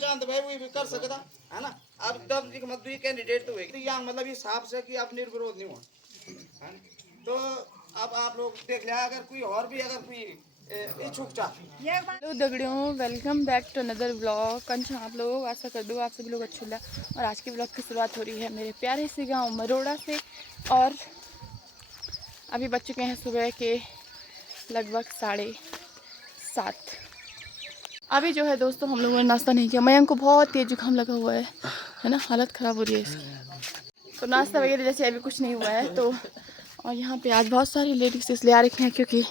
जानते भाई वो भी कर सकता है ना। अब तब मतलब ये कैंडिडेट तो है यहाँ मतलब इस हिसाब से कि अब निर्विरोध नहीं हुआ है। तो अब आप लोग देख लिया अगर कोई और भी अगर कोई इच्छुक चाहे। हेलो दगड़ियों, welcome back to another vlog. Kanchan आप लोग आशा कर दो आप सभी लोग अच्छे लगा। और आज के व्लॉग की शुरुआत हो रही है मेरे प्यारे से गांव मरोड़ा से। और अभी बज चुके हैं सुबह के लगभग 7:30। अभी जो है दोस्तों हम लोगों ने नाश्ता नहीं किया। मयंक को बहुत तेज जुकाम लगा हुआ है ना, हालत ख़राब हो रही है इसकी। तो नाश्ता वगैरह जैसे अभी कुछ नहीं हुआ है। तो और यहाँ पे आज बहुत सारी लेडीज इसलिए आ रखी हैं क्योंकि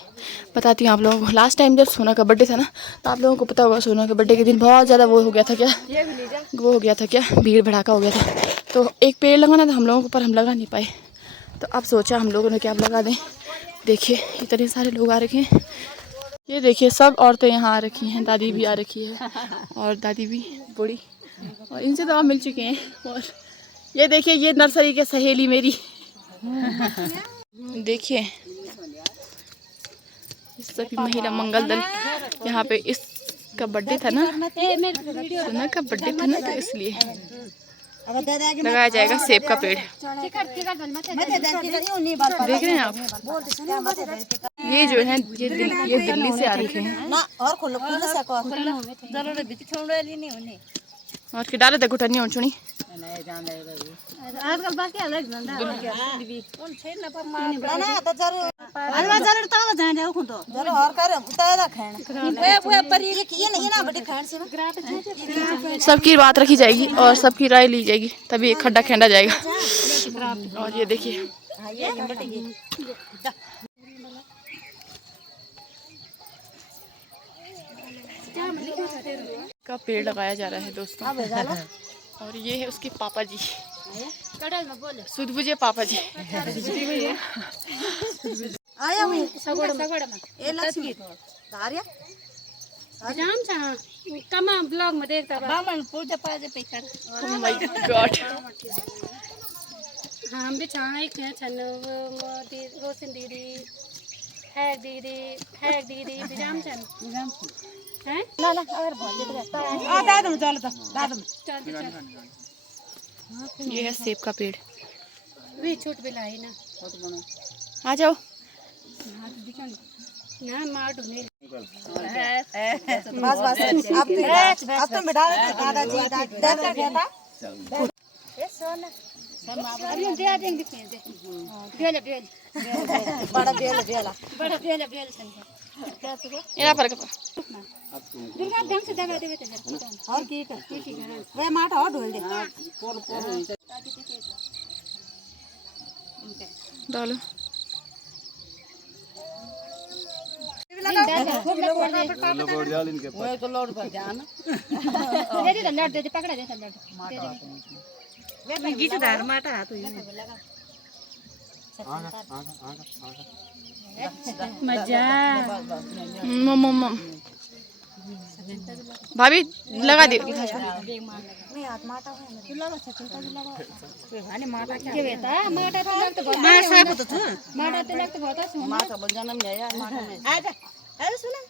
बताती हूँ आप लोगों को, लास्ट टाइम जब सोना का बर्थडे था ना, तो आप लोगों को पता होगा सोना के बर्थडे के दिन बहुत ज़्यादा वो हो गया था, क्या भीड़ भड़ाका हो गया था। तो एक पेड़ लगाना था हम लोगों को, पर हम लगा नहीं पाए। तो अब सोचा हम लोगों ने कि अब लगा दें। देखिए इतने सारे लोग आ रखे हैं। ये देखिए सब औरतें यहाँ आ रखी हैं, दादी भी आ रखी है और दादी भी बूढ़ी, और इनसे तो आप मिल चुके हैं। और ये देखिए ये नर्सरी के सहेली मेरी देखिए सभी महिला मंगल दल यहाँ पे। इसका बर्थडे था ना, सोना का बर्थडे था ना, तो इसलिए लगाया जाएगा सेब का पेड़। देख रहे हैं आप, ये जो है ये दिल्ली से आ रखे हैं और के डाले थे घुटनी और चुनी। आजकल बाकी अलग धंधा कौन छे ना पर ना तो जरूर अलवा जरूर तो जान जाओ खुद जरूर और कर उतारा खाना ए पर ये नहीं ना बड़ी खान से सबकी बात रखी जाएगी और सबकी राय ली जाएगी, तभी खड्डा खेंडा जाएगा। और ये देखिए का पेड़ लगाया जा रहा है दोस्तों। और ये है उसके पापा जी, सुधबुजे पापा जी। आया हूं सगोड़ में ए लक्ष्मी धारिया जाम सा तमाम ब्लॉग में देखता बामन पूजा पाजे पे कर। ओह माय गॉड हम भी चाहे के छन रोशन दीदी है दीदी बिजाम छन हैं ना और बोल दे आ दादम चल दादम चल। ये है सेब का पेड़। वे छोट बिलाई ना छोट बनो आ जाओ ना मार ढूंढे बस अब तो बिठा दादाजी दादा बेटा ए सोना अरे दे देंगे बेल बड़ा बेल क्या तो इना फर्क दुर्गा ढंग से दबा देवे तो और की वे माटा और ढोल दे डालो तो लोड पर जाना दे पकड़ा दे वे गीत धार माटा हाथ मजा मम्मा भाभी लगा दे नहीं हाथ माटा है तू लगा चिंता भी लगा हाने माटा क्या बेटा माटा तो लगता बहुत मार साहब तो था माटा तो लगता बहुत है माटा बन जन्म जाया माटा में आजा अरे सुना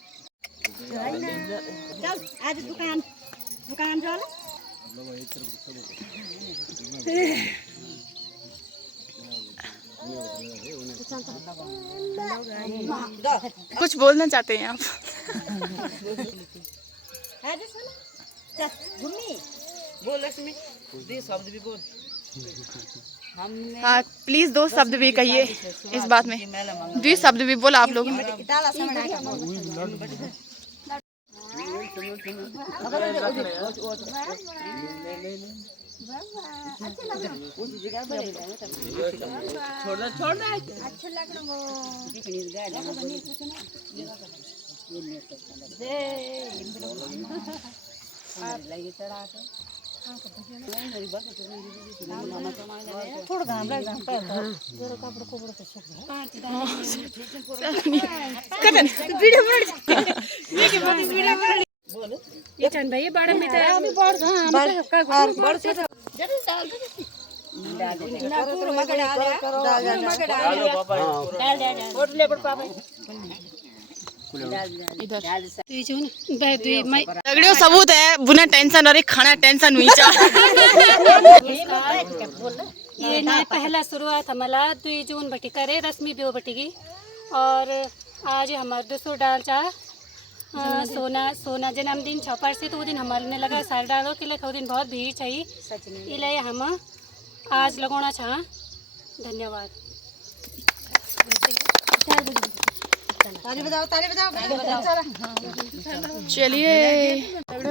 चल आज दुकान चल कुछ बोलना चाहते हैं आप? बोल शब्द भी बोल। हाँ प्लीज 2 शब्द भी कहिए इस बात में, 2 शब्द भी बोला आप लोग। छोड़ना अच्छा लग रहा थोड़ा घाम ये चंद भाई बड़ा मित्र लगड़ियों सबूत है बुना टेंशन और खाना टेंशन हुई चा ये ना पहला शुरुआत हमारा 2 जून बटी करे रश्मि बेव बटीगी और आज हमारे 200 डाल चा सोना जन्मदिन छपर से तो वो दिन हमारे ने लगा सारे डालो के लिए वो दिन बहुत भीड़ चाहिए इसलिए हम आज लगोना चाह धन्यवाद। चलिए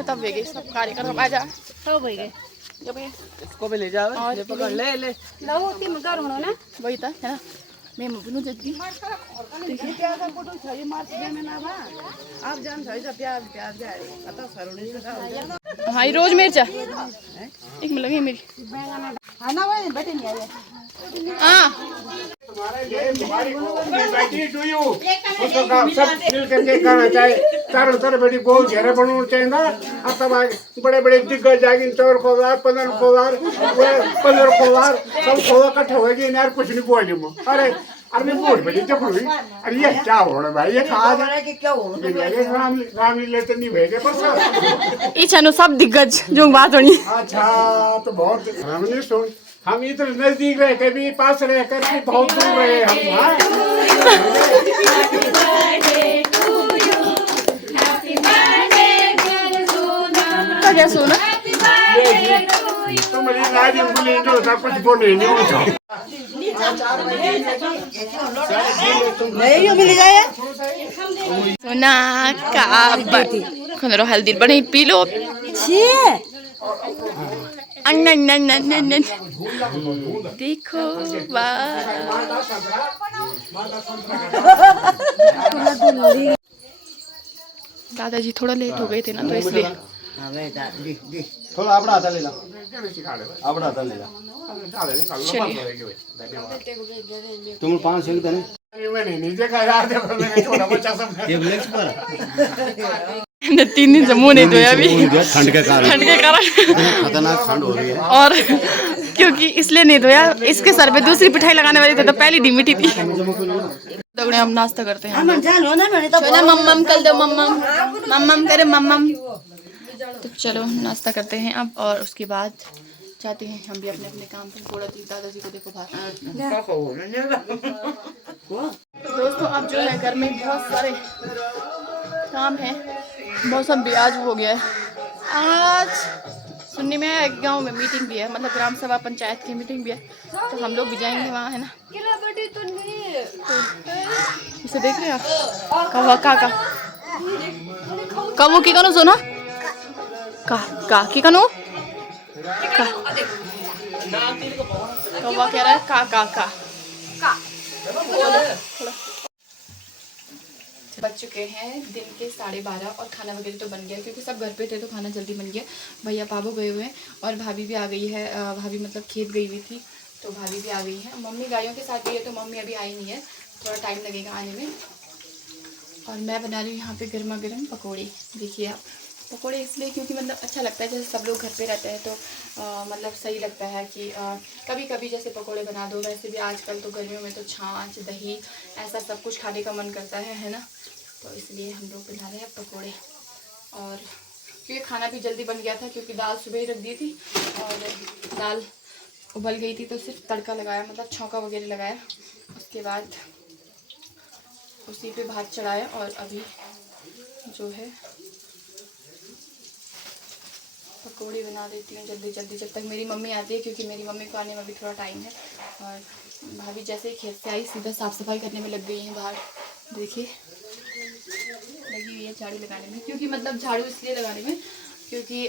तब वेगे सब कार्यक्रम आ जा तो भाई गए इसको भी ले जाओ ये पकड़ ले ले लो तीन मगर होना ना वही था है ना मैं मुबनु जल्दी देखिए क्या का फोटो छई मार्च में ना बा आप जान छई जा प्याज प्याज जाए पता सरोनी से का हाँ रोज मिर्चा एक मिल लगी मेरी है ना भाई बेटे नहीं आए हाँ बेटी टू यू उसको काम सब मिल करके करना चाहिए चारों तरफ बेटी बहुत घेरा बनाना चाहिए ना अब तब बड़े बड़े दिग्गज जाएंगे चौर खोदार 15 खोदार सब खोदा इकट्ठे होएगी यार कुछ नहीं बोली मो अरे मैं बोल बेटी जब हुई अरे ये क्या हो रहा भाई ये खा जा कि क्या हो राम लेते नहीं भेजे पर इच्छा सब दिग्गज जो बात होनी अच्छा तो बहुत हमने सोच हम इधर नजदीक रहे कभी पास रहे कभी बहुत दूर रहे हम क्या सोना तो मेरी नारी उंगली जो था कुछ बोले नहीं होता नहीं मिल जाए सोना का खनरो हल्दी बने पी लो छी देखो वाह दादाजी थोड़ा लेट हो गए थे ना तो इसलिए थोड़ा अपना हाथ ले ला अपना हाथ ले ला तुम 5 सेकंड देने मैंने नहीं देखा यार देखो मैंने छोटा बच्चा सब ये ब्लैक पर 3 दिन से मुंह नहीं धोया अभी ठंड के कारण खतरनाक ठंड हो रही है और क्योंकि इसलिए नहीं धोया इसके सर पे दूसरी पिठाई लगाने वाली थी तो पहली डी मिठी थी दगड़े हम नाश्ता करते हैं सोना मम्मम कल दो मम्मम करे मम्मम तो चलो नाश्ता करते हैं अब और उसके बाद जाते हैं हम भी अपने अपने काम पे थोड़ा दादाजी को देखो बाहर दोस्तों अब जो है घर में बहुत सारे काम है मौसम भी आज हो गया है आज सुनने में आया गांव में मीटिंग भी है मतलब ग्राम सभा पंचायत की मीटिंग भी है तो हम लोग भी जाएंगे वहाँ है ना तो इसे देख रहे हैं आप का कवो की कनो सोना का की कनो कौवा कह रहा है का बज चुके हैं दिन के 12:30 और खाना वगैरह तो बन गया क्योंकि सब घर पे थे तो खाना जल्दी बन गया। भैया पापा गए हुए हैं और भाभी भी आ गई है। भाभी मतलब खेत गई हुई थी तो भाभी भी आ गई है। मम्मी गाड़ियों के साथ गई है तो मम्मी अभी आई नहीं है, थोड़ा टाइम लगेगा आने में। और मैं बना रही हूँ यहाँ पे गर्मा गर्म पकौड़े। देखिए आप पकौड़े इसलिए क्योंकि मतलब अच्छा लगता है, जैसे सब लोग घर पे रहते हैं तो मतलब सही लगता है कि कभी कभी जैसे पकौड़े बना दो। वैसे भी आजकल तो गर्मियों में तो छाछ दही ऐसा सब कुछ खाने का मन करता है ना, तो इसलिए हम लोग बना रहे हैं पकौड़े। और क्योंकि खाना भी जल्दी बन गया था क्योंकि दाल सुबह ही रख दी थी और दाल उबल गई थी तो सिर्फ तड़का लगाया मतलब छौंका वगैरह लगाया, उसके बाद उसी पे भात चढ़ाया। और अभी जो है पकौड़ी बना देती हूँ जल्दी जल्दी जब तक मेरी मम्मी आती है, क्योंकि मेरी मम्मी को आने में भी थोड़ा टाइम है। और भाभी जैसे ही खेत से आई सीधा साफ़ सफाई करने में लग गई हैं बाहर। देखिए लगी हुई है झाड़ू लगाने में, क्योंकि मतलब झाड़ू इसलिए लगाने में क्योंकि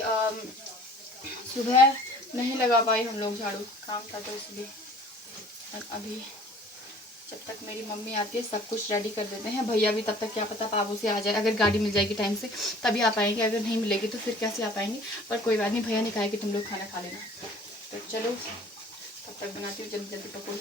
सुबह नहीं लगा पाई हम लोग झाड़ू, काम था तो इसलिए। और अभी जब तक मेरी मम्मी आती है सब कुछ रेडी कर देते हैं। भैया भी तब तक क्या पता पापू से आ जाए, अगर गाड़ी मिल जाएगी टाइम से तभी आ पाएंगे, अगर नहीं मिलेगी तो फिर कैसे आ पाएंगे। पर कोई बात नहीं, भैया ने कहा कि तुम लोग खाना खा लेना। तो चलो तब तक बनाती हूँ जल्दी जल्दी पकौड़ी।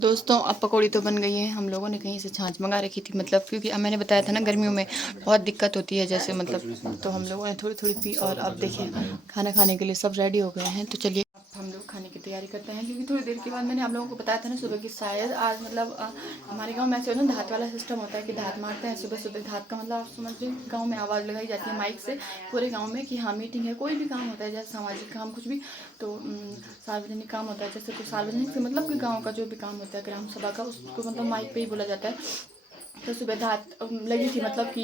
दोस्तों अब पकौड़ी तो बन गई है। हम लोगों ने कहीं से छाछ मंगा रखी थी, मतलब क्योंकि अब मैंने बताया था ना गर्मियों में बहुत दिक्कत होती है जैसे मतलब, तो हम लोगों ने थोड़ी थोड़ी पी। और अब देखिए खाना खाने के लिए सब रेडी हो गए हैं, तो चलिए अब हम लोग खाने की तैयारी करते हैं। क्योंकि थोड़ी देर के बाद मैंने आप लोगों को बताया था ना सुबह कि शायद आज मतलब हमारे गाँव में ऐसे ना धात वाला सिस्टम होता है कि धात मारते हैं सुबह सुबह। धात का मतलब आप समझ लीजिए गाँव में आवाज़ लगाई जाती है माइक से पूरे गाँव में कि हाँ मीटिंग है, कोई भी काम होता है जैसे सामाजिक काम कुछ भी, तो सार्वजनिक काम होता है जैसे कुछ सार्वजनिक से मतलब कि गांव का जो भी काम होता है ग्राम सभा का, उसको मतलब माइक पे ही बोला जाता है। तो सुबह धात लगी थी मतलब कि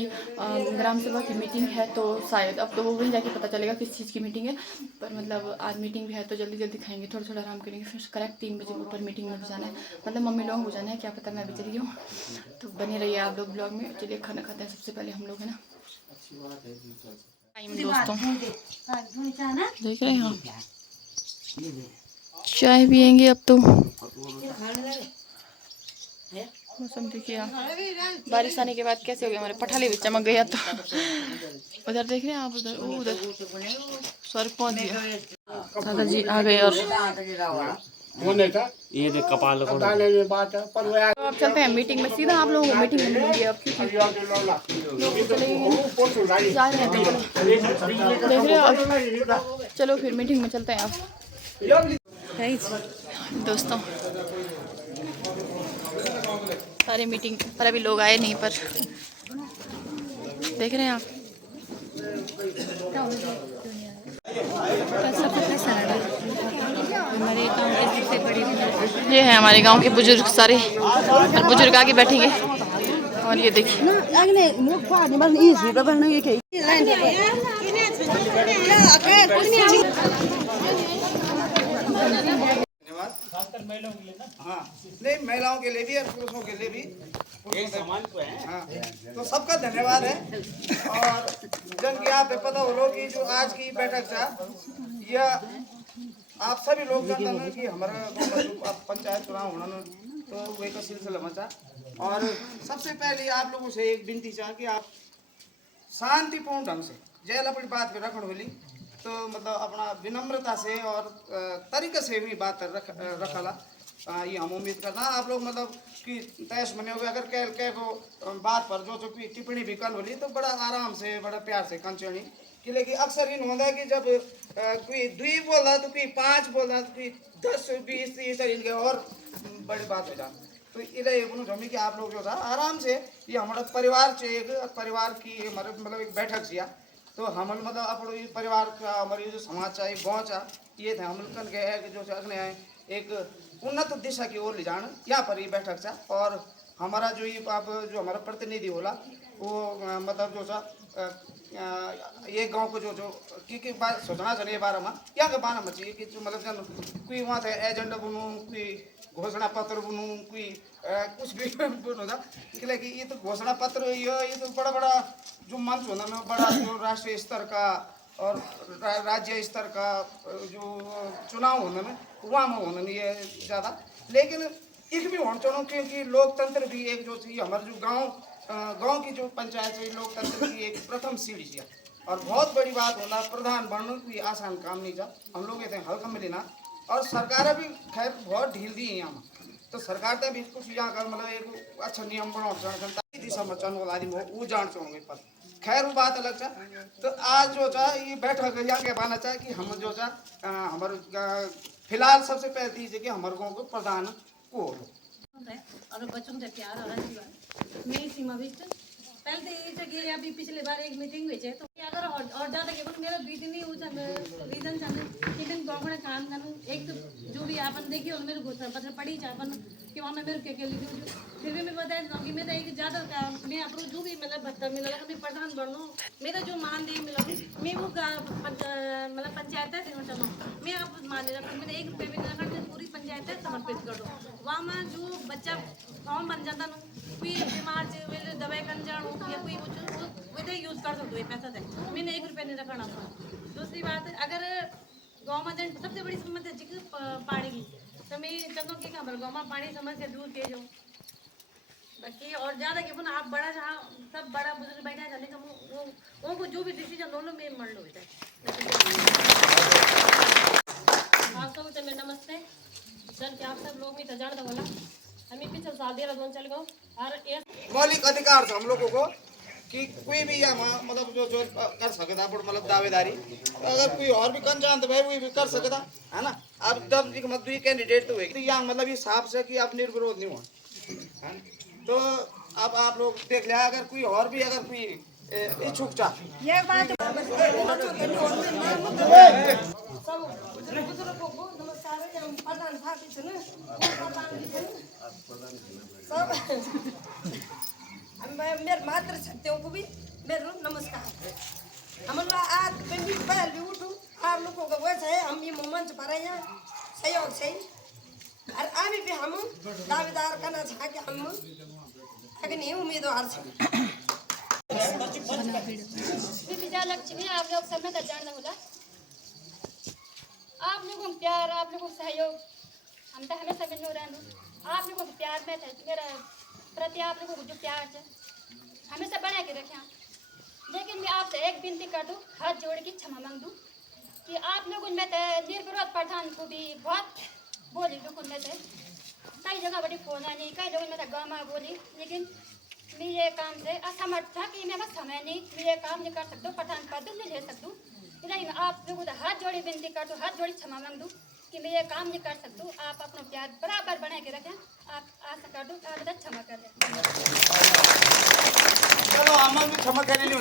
ग्राम सभा की मीटिंग है, तो शायद अब तो वो वहीं जाके पता चलेगा किस चीज़ की मीटिंग है। पर मतलब आज मीटिंग भी है तो जल्दी जल्दी खाएंगे, थोड़ा थोड़ा आराम करेंगे, फिर करेक्ट 3 बजे ऊपर मीटिंग में भी जाना है। मतलब मम्मी लोगों को जाना है, क्या पता मैं भी चली जाऊँ। तो बने रहिए आप लोग ब्लॉग में। चलिए खाना खाते हैं सबसे पहले हम लोग, है ना। टाइम दोस्तों देख रहे हैं आप, चाय पियेंगे अब तो। मौसम देखिए आप, बारिश आने के बाद कैसे हो गया, हमारे पठाली भी चमक गया। तो उधर देख रहे हैं आप, उधर वो उधर स्वर्ग पहुंच गया। दादा जी आ गए और ये देख कपाल को तो अब चलते हैं मीटिंग में, सीधा आप लोगों को मीटिंग में मिलेंगे अब, क्योंकि लोग चले गए जा रहे हैं। तो देख रहे हो अब, चलो फिर मीटिंग में चलते हैं अब। दोस्तों सारे मीटिंग पर अभी लोग आए नहीं, पर देख रहे हैं आप हमारे गाँव की सबसे बड़ी ये है हमारे गांव के बुजुर्ग सारे, और बुजुर्ग आगे बैठेंगे। और ये देखिए हाँ नहीं, महिलाओं के लिए भी और पुरुषों के लिए भी हाँ, तो सबका धन्यवाद है। और जन की आप पता हो लो कि जो आज की बैठक था यह आप सभी लोग जानते हैं कि हमारा पंचायत चुनाव होना तो वही का सिलसिला मचा। और सबसे पहले आप लोगों से एक विनती चाह कि आप शांतिपूर्ण ढंग से जय अपनी बात पे रखण होली, तो मतलब अपना विनम्रता से और तरीके से भी बात रखला। ये हम उम्मीद करना आप लोग मतलब कि तैश मने हो, अगर कह को बात पर जो कोई टिप्पणी भी कर होली तो बड़ा आराम से बड़ा प्यार से कर चढ़ी कि। लेकिन अक्सर इन होता है कि जब कोई 2 बोल रहा तो कोई 5 बोल रहा तो कोई 10 20 30 इनके और बड़ी बात हो जाती। तो इले जमी कि आप लोग जो था आराम से, ये हमारा परिवार से एक परिवार की हमारे मतलब एक बैठक किया, तो हम मतलब अपने परिवार का हमारे जो समाज चाहिए गाँव चा ये थे हम कन के है कि जो अगने एक उन्नत दिशा की ओर ले जाना यहाँ पर ये बैठक चा। और हमारा जो ये आप जो हमारा प्रतिनिधि होला वो मतलब जो सा ये गांव को जो की बात सोचना चाहिए बारे में यहाँ के बारे में चाहिए कि जो मतलब जन कोई वहाँ थे एजेंडा बनूँ, कोई घोषणा पत्र बनूँ, कोई कुछ भी बनू था। कि ये तो घोषणा पत्र ये तो बड़ा बड़ा जो मंच होना ना, बड़ा जो राष्ट्रीय स्तर का और राज्य स्तर का जो चुनाव होना ना वहाँ में होना नहीं है ज़्यादा। लेकिन एक भी होना चाहिए क्योंकि लोकतंत्र भी एक जो चाहिए हमारे जो गांव की जो पंचायत है लोकतंत्र की एक प्रथम सीढ़ी है। और बहुत बड़ी बात होना प्रधान बनना कोई आसान काम नहीं जा, हम लोग ये हल्का में लेना। और सरकार भी खैर बहुत ढील दी है यहाँ, तो सरकार ने भी कुछ यहाँ का मतलब एक अच्छा नियम बना दिशा में चल वाला आदमी वो जान चाहोगे। पर खैर वो बात अलग था। तो आज जो था ये बैठक यहाँ के बाना चाहे कि हम जो था हमारे फिलहाल सबसे पहले दीजिए कि हमारे गाँव को प्रधान को और बच्चों से प्यार और आशीर्वाद मैं सीमा बिस्ट पहले तो ये जगह अभी पिछले बार एक मीटिंग हुई है तो अगर और ज़्यादा के बोल मेरा बीच नहीं हुआ रीजन चाहते लेकिन गाँव में काम करूँ एक तो जो भी आपन देखिए और मेरे घोषणा पत्र पढ़ी चापन कि वहाँ मैं मेरे क्या लिखूँ फिर भी मैं बता दूँ कि मेरा एक ज़्यादा मैं अपना जो भी मतलब भत्ता मिला मैं प्रधान बनूँ मेरा जो मानदेय मिला मैं वो मतलब पंचायत है चलो मैं आप मान रहा मेरा 1 रुपये भी नहीं रखा पूरी पंचायत है समर्पित कर दो। वहाँ में जो बच्चा गाँव बन जाता ना कोई बीमार से दवाई कर जाऊँ या कोई वो यूज़ कर सकते पैसा थे मैंने 1 रुपये नहीं रखना। दूसरी बात अगर गाँव में सबसे बड़ी समस्या जी पानी की तो मैं चाहता हूँ कि हमारे गाँव में पानी समस्या दूर किए जाऊँ बाकी और ज़्यादा कि आप बड़ा जहाँ सब बड़ा बुजुर्ग बैठा जाने का वो जो भी डिसीजन लो मैं मान लो आप सब चले नमस्ते सर क्या आप सब लोग भी तो जानते बोला हमें पिछले साल देहरादून चल गए और ये मौलिक अधिकार है हम लोगों को कि कोई भी यहाँ मतलब जो कर सकता मतलब दावेदारी अगर कोई और भी कर जानते भाई वही भी कर सकता है ना। अब जब मतलब ये कैंडिडेट तो हुए यहाँ मतलब इस हिसाब से कि आप निर्विरोध नहीं हुआ है ना। तो अब आप लोग देख लिया अगर कोई और भी अगर कोई इच्छुक चाह मेरे मातृशक्तियों को भी मेरा नमस्कार। हम लोग आज भी पहल भी उठू आप लोगों का वैसे है हम ये मंच पर हैं सहयोग से और अभी भी हम दावेदार करना चाह के हम अग्नि उम्मीदवार से विजयलक्ष्मी आप लोग सब में जानना होला आप लोगों को प्यार आप लोगों को सहयोग हम तो हमेशा मिलने रहना आप लोगों को प्यार में मेरा प्रति आप लोगों को जो प्यार है हमेशा बना के रखें। लेकिन मैं आपसे एक विनती कर दूँ हाथ जोड़ के क्षमा मांग दूँ कि आप लोगों में तो निर्विरोध प्रधान को भी बहुत बोली लोगों में से कई जगह बड़ी फोन आनी कई लोगों में गाँव में बोली लेकिन मैं ये काम से असमर्थ था कि मैं बस समय नहीं मैं ये काम नहीं कर सकता प्रधान पद नहीं ले सकूँ। लेकिन आप लोगों को हाथ जोड़ी विनती कर दूँ हाथ जोड़ी क्षमा मांग दूँ कि मैं ये काम नहीं कर सकता। आप अपना प्यार बराबर बना के रखें आप आशा कर दूँ आप क्षमा कर दें। चलो हम भी क्षमा करने नहीं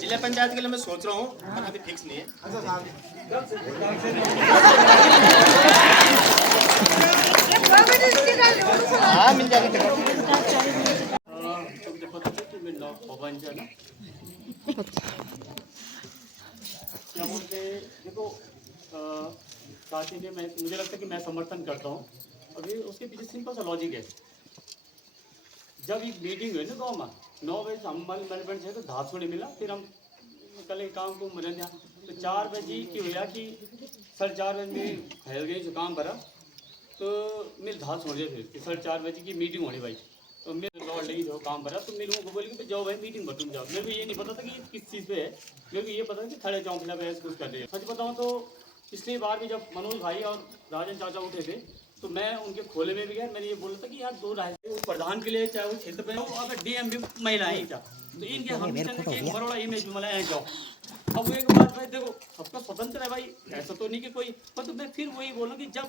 जिला पंचायत के लिए मैं सोच रहा हूँ अभी फिक्स नहीं है। हाँ मिल जाएगी क्या बोलते देखो साथी ने मैं मुझे लगता है कि मैं समर्थन करता हूँ। अभी उसके पीछे सिंपल सा लॉजिक है। जब एक मीटिंग हुई ना गाँव में 9 बजे हम मैनेजमेंट से तो धात छोड़ी मिला फिर हम कल काम को मरन तो 4 बजे की हुआ कि 4:30 बजे में फैल गई जो काम भरा तो मेरे धात छोड़ दिया फिर 4:30 बजे की मीटिंग होनी भाई तो मेरे लौट लगी जो काम भरा तो मेरे लोगों को बोले कि जाओ भाई मीटिंग पर तुम जाओ। मेरे को ये नहीं पता था कि किस चीज़ पे है मेरे को ये पता था कि खड़े चौंकला पे कुछ कर रहे हैं। सच बताऊँ तो पिछली बार भी जब मनोज भाई और राजन चाचा उठे थे तो मैं उनके खोले में भी गया मैंने ये बोला था कि यार 2 राय प्रधान के लिए चाहे वो क्षेत्र पे हो अगर डीएम भी महिलाएं क्या तो इनके हम बड़ा इमेज बनाया जाओ। अब वो एक बात भाई देखो सबका स्वतंत्र है भाई ऐसा तो नहीं कि कोई मतलब मैं फिर वही बोलूँ कि जब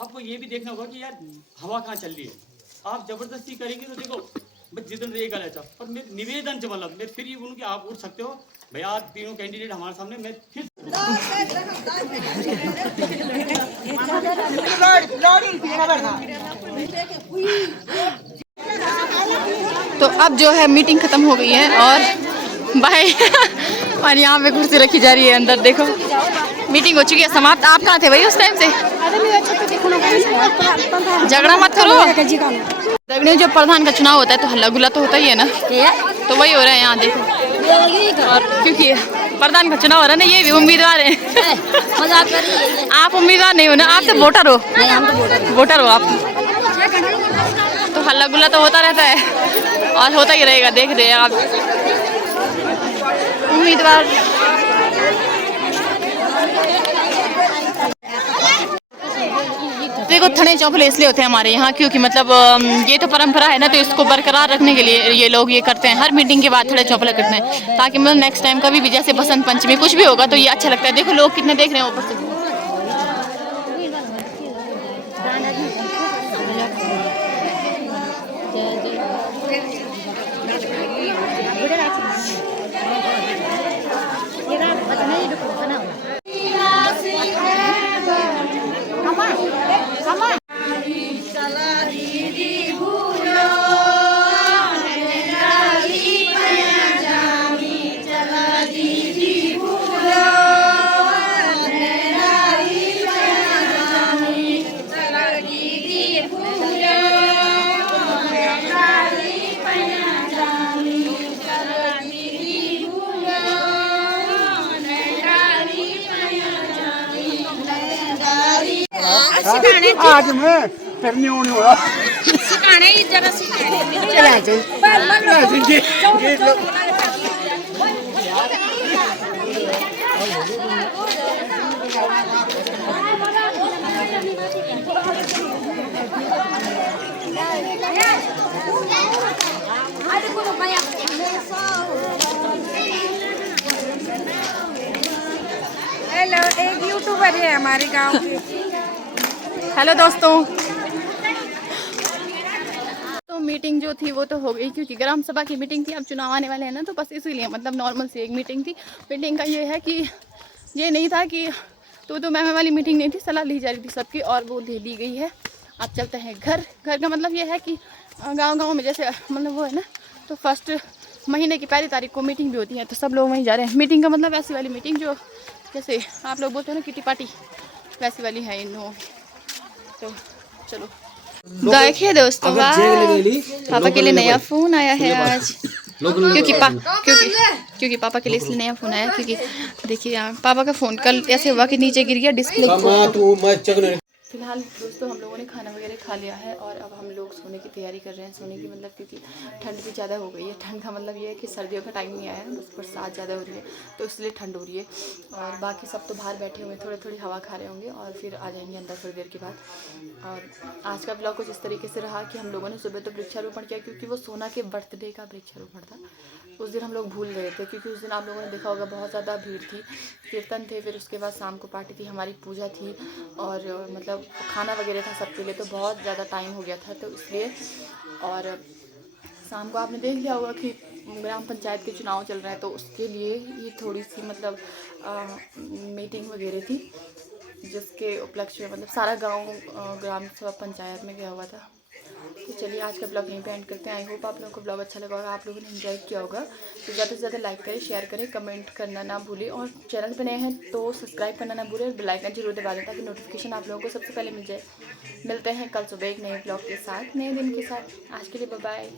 आपको ये भी देखना होगा कि यार हवा कहाँ चल रही है आप जबरदस्ती करेंगे तो देखो बस जितन रहेगा ऐसा पर मैं निवेदन से मतलब मैं फिर ये बोलूँ कि आप उठ सकते हो भैया आज तीनों कैंडिडेट हमारे सामने मैं फिर तो अब जो है मीटिंग खत्म हो गई है और बाय और यहाँ पे कुर्सी रखी जा रही है अंदर देखो मीटिंग हो चुकी है समाप्त। आप कहाँ थे भाई उस टाइम से? झगड़ा मत करो। दगड़ियों जब प्रधान का चुनाव होता है तो हल्ला गुल्ला तो होता ही है ना तो वही हो रहा है यहाँ देखो। और क्योंकि प्रधान का चुनाव हो रहा है ना ये भी उम्मीदवार है आप उम्मीदवार नहीं हो ना आप तो वोटर हो वोटर हो आप तो हल्ला गुल्ला तो होता रहता है और होता ही रहेगा देख रहे हैं आप उम्मीदवार। देखो थने चौपले इसलिए होते हैं हमारे यहाँ क्योंकि मतलब ये तो परंपरा है ना तो इसको बरकरार रखने के लिए ये लोग ये करते हैं हर मीटिंग के बाद थोड़े चौपले करते हैं ताकि मतलब नेक्स्ट टाइम कभी भी जैसे बसंत पंचमी कुछ भी होगा तो ये अच्छा लगता है। देखो लोग कितने देख रहे हैं ऊपर से। आज मैं फिर नहीं होने वाला सिखाने ही जरा सिखाने हेलो, एक यूट्यूबर है हमारे गांव के। हेलो दोस्तों। तो मीटिंग जो थी वो तो हो गई, क्योंकि ग्राम सभा की मीटिंग थी। अब चुनाव आने वाले हैं ना, तो बस इसीलिए मतलब नॉर्मल सी एक मीटिंग थी। मीटिंग का ये है कि ये नहीं था कि तो मैं वाली मीटिंग नहीं थी, सलाह ली जा रही थी सबकी और वो ले ली गई है। अब चलते हैं घर। घर का मतलब ये है कि गांव में जैसे मतलब वो है ना, तो फर्स्ट महीने की 1 तारीख को मीटिंग भी होती है, तो सब लोग वहीं जा रहे हैं। मीटिंग का मतलब ऐसी वाली मीटिंग जो जैसे आप लोग बोलते हो ना किटी पार्टी, वैसी वाली है इन लोगों की। तो चलो देखिए दोस्तों, पापा के लिए नया फ़ोन आया है आज, क्योंकि पापा के लिए इसलिए नया फ़ोन आया क्योंकि देखिए यहाँ पापा का फ़ोन कल ऐसे हुआ कि नीचे गिर गया डिस्प्ले। फिलहाल दोस्तों हम लोगों ने खाना वगैरह खा लिया है और अब हम लोग सोने की तैयारी कर रहे हैं। सोने की मतलब क्योंकि ठंड भी ज़्यादा हो गई है। ठंड का मतलब ये है कि सर्दियों का टाइम नहीं आया है, बस बरसात ज़्यादा हो रही है तो इसलिए ठंड हो रही है। और बाकी सब तो बाहर बैठे हुए थोड़ी हवा खा रहे होंगे और फिर आ जाएंगे अंदर थोड़ी देर के बाद। और आज का ब्लॉग कुछ इस तरीके से रहा कि हम लोगों ने सुबह तो वृक्षारोपण किया, क्योंकि वो सोना के बर्थडे का वृक्षारोपण था। उस दिन हम लोग भूल गए थे, क्योंकि उस दिन आप लोगों ने देखा होगा बहुत ज़्यादा भीड़ थी, कीर्तन थे, फिर उसके बाद शाम को पार्टी थी, हमारी पूजा थी और मतलब खाना वगैरह था सबके लिए, तो बहुत ज़्यादा टाइम हो गया था तो इसलिए। और शाम को आपने देख लिया होगा कि ग्राम पंचायत के चुनाव चल रहे हैं, तो उसके लिए ये थोड़ी सी मतलब मीटिंग वगैरह थी, जिसके उपलक्ष्य में मतलब सारा गांव ग्राम सभा पंचायत में गया हुआ था। तो चलिए आज का ब्लॉग यहीं पे एंड करते हैं। आई होप आप लोगों को ब्लॉग अच्छा लगा होगा, आप लोगों ने एंजॉय किया होगा। तो ज़्यादा से ज़्यादा लाइक करें, शेयर करें, कमेंट करना ना भूलें और चैनल पे नए हैं तो सब्सक्राइब करना ना भूलें और बेल आइकन जरूर दबा दें ताकि नोटिफिकेशन आप लोगों को सबसे पहले मिल जाए। मिलते हैं कल सुबह एक नए ब्लॉग के साथ, नए दिन के साथ। आज के लिए बाय बाय।